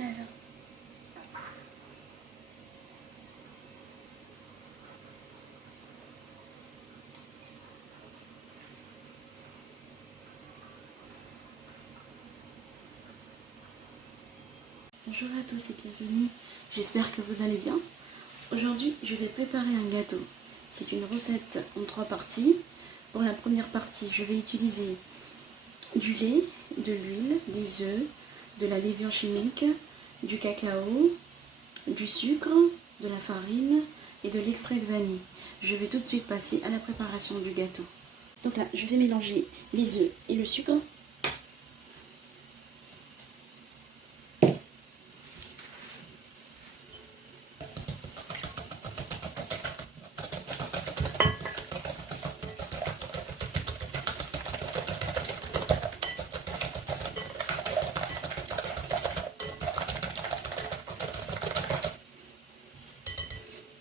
Alors, bonjour à tous et bienvenue, j'espère que vous allez bien. Aujourd'hui, je vais préparer un gâteau. C'est une recette en 3 parties. Pour la première partie, je vais utiliser du lait, de l'huile, des œufs, de la levure chimique, du cacao, du sucre, de la farine et de l'extrait de vanille. Je vais tout de suite passer à la préparation du gâteau. Donc là, je vais mélanger les œufs et le sucre.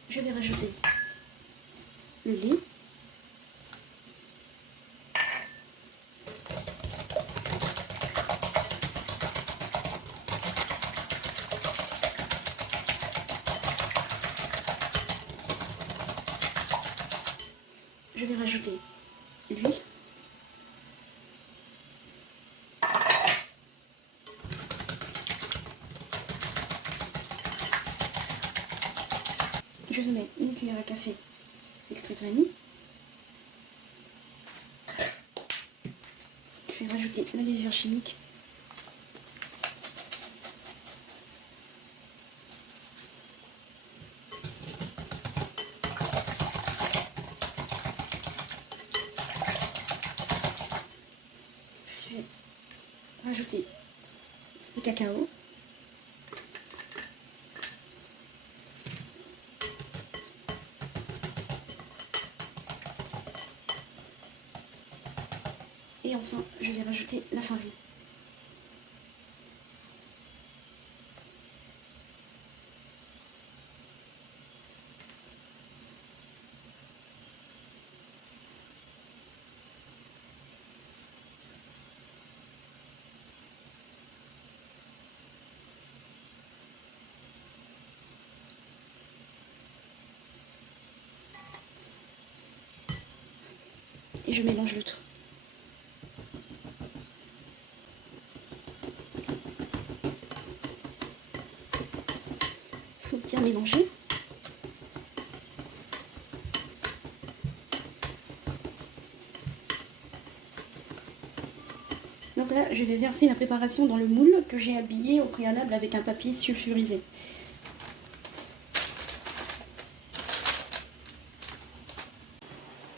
Je vais rajouter le lait, je vais rajouter l'huile, je vais mettre une cuillère à café d'extrait de vanille, je vais rajouter la levure chimique, je vais rajouter le cacao, et enfin je vais rajouter la farine. Et je mélange le tout. Il faut bien mélanger. Donc là, je vais verser la préparation dans le moule que j'ai habillé au préalable avec un papier sulfurisé.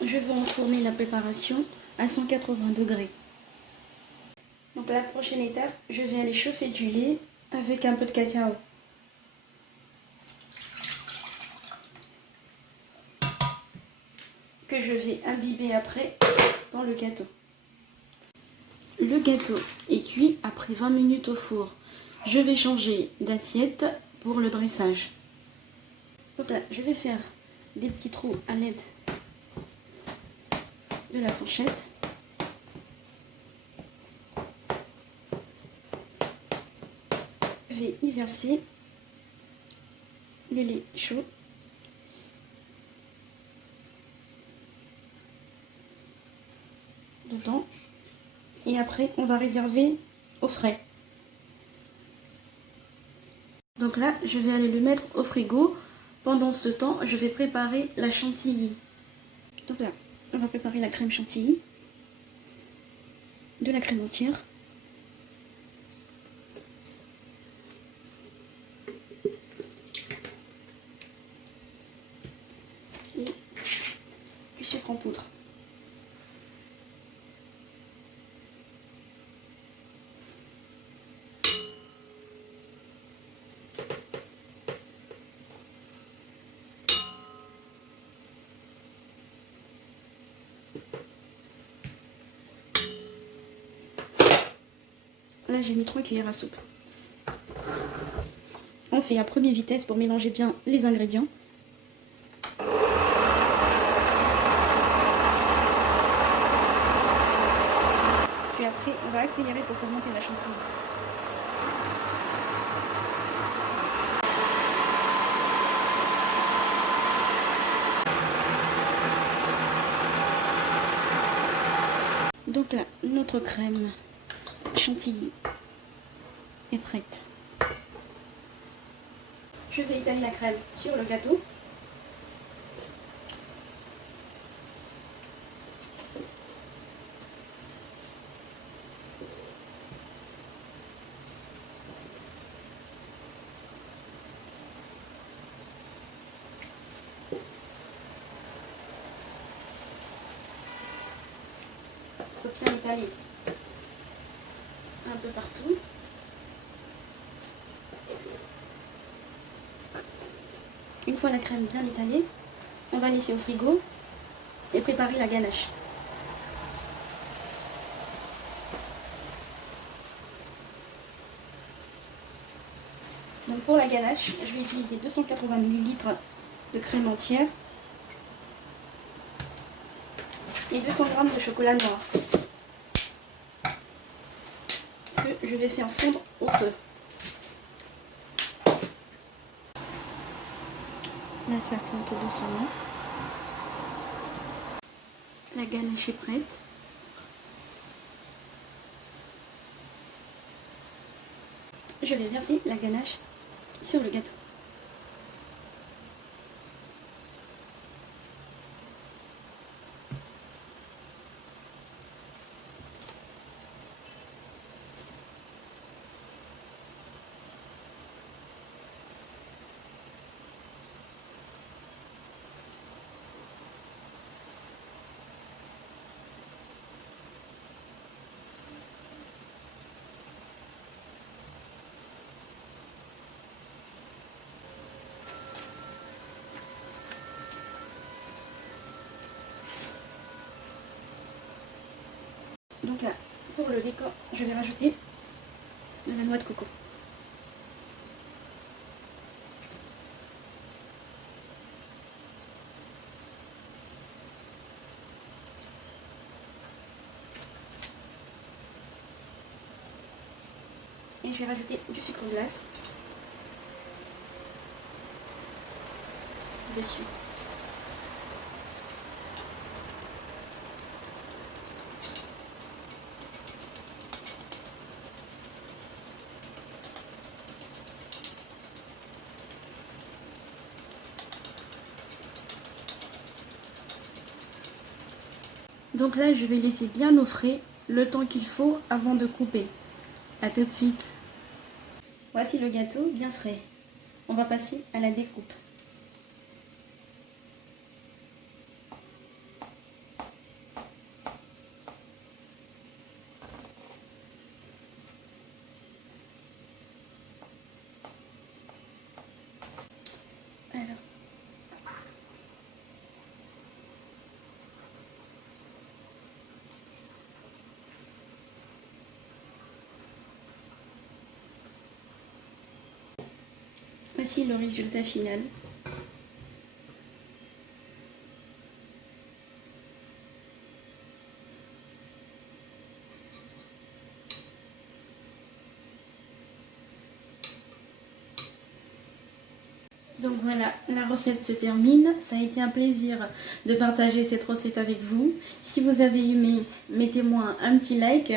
Je vais enfourner la préparation à 180 degrés. Donc la prochaine étape, je vais aller chauffer du lait avec un peu de cacao. Que je vais imbiber après dans le gâteau. Le gâteau est cuit après 20 minutes au four. Je vais changer d'assiette pour le dressage. Donc là, je vais faire des petits trous à l'aide de la fourchette. Je vais y verser le lait chaud. Dedans. Et après, on va réserver au frais. Donc là, je vais aller le mettre au frigo. Pendant ce temps, je vais préparer la chantilly. Donc là, on va préparer la crème chantilly, de la crème entière, et du sucre en poudre. Là, j'ai mis 3 cuillères à soupe. On fait à première vitesse pour mélanger bien les ingrédients. Puis après, on va accélérer pour faire monter la chantilly. Donc là, notre crème chantilly est prête. Je vais étaler la crème sur le gâteau. Il faut bien étaler un peu partout. Une fois la crème bien étalée, on va laisser au frigo et préparer la ganache. Donc pour la ganache, je vais utiliser 280 ml de crème entière et 200 g de chocolat noir que je vais faire fondre au feu. Là, ça fond tout doucement. La ganache est prête. Je vais verser la ganache sur le gâteau. Donc là, pour le décor, je vais rajouter de la noix de coco. Et je vais rajouter du sucre glace dessus. Donc là, je vais laisser bien au frais le temps qu'il faut avant de couper. A tout de suite. Voici le gâteau bien frais. On va passer à la découpe. Alors, voici le résultat final. Donc voilà, la recette se termine. Ça a été un plaisir de partager cette recette avec vous. Si vous avez aimé, mettez-moi un petit like,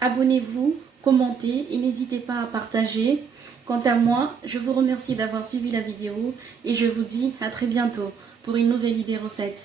abonnez-vous, commentez et n'hésitez pas à partager. Quant à moi, je vous remercie d'avoir suivi la vidéo et je vous dis à très bientôt pour une nouvelle idée recette.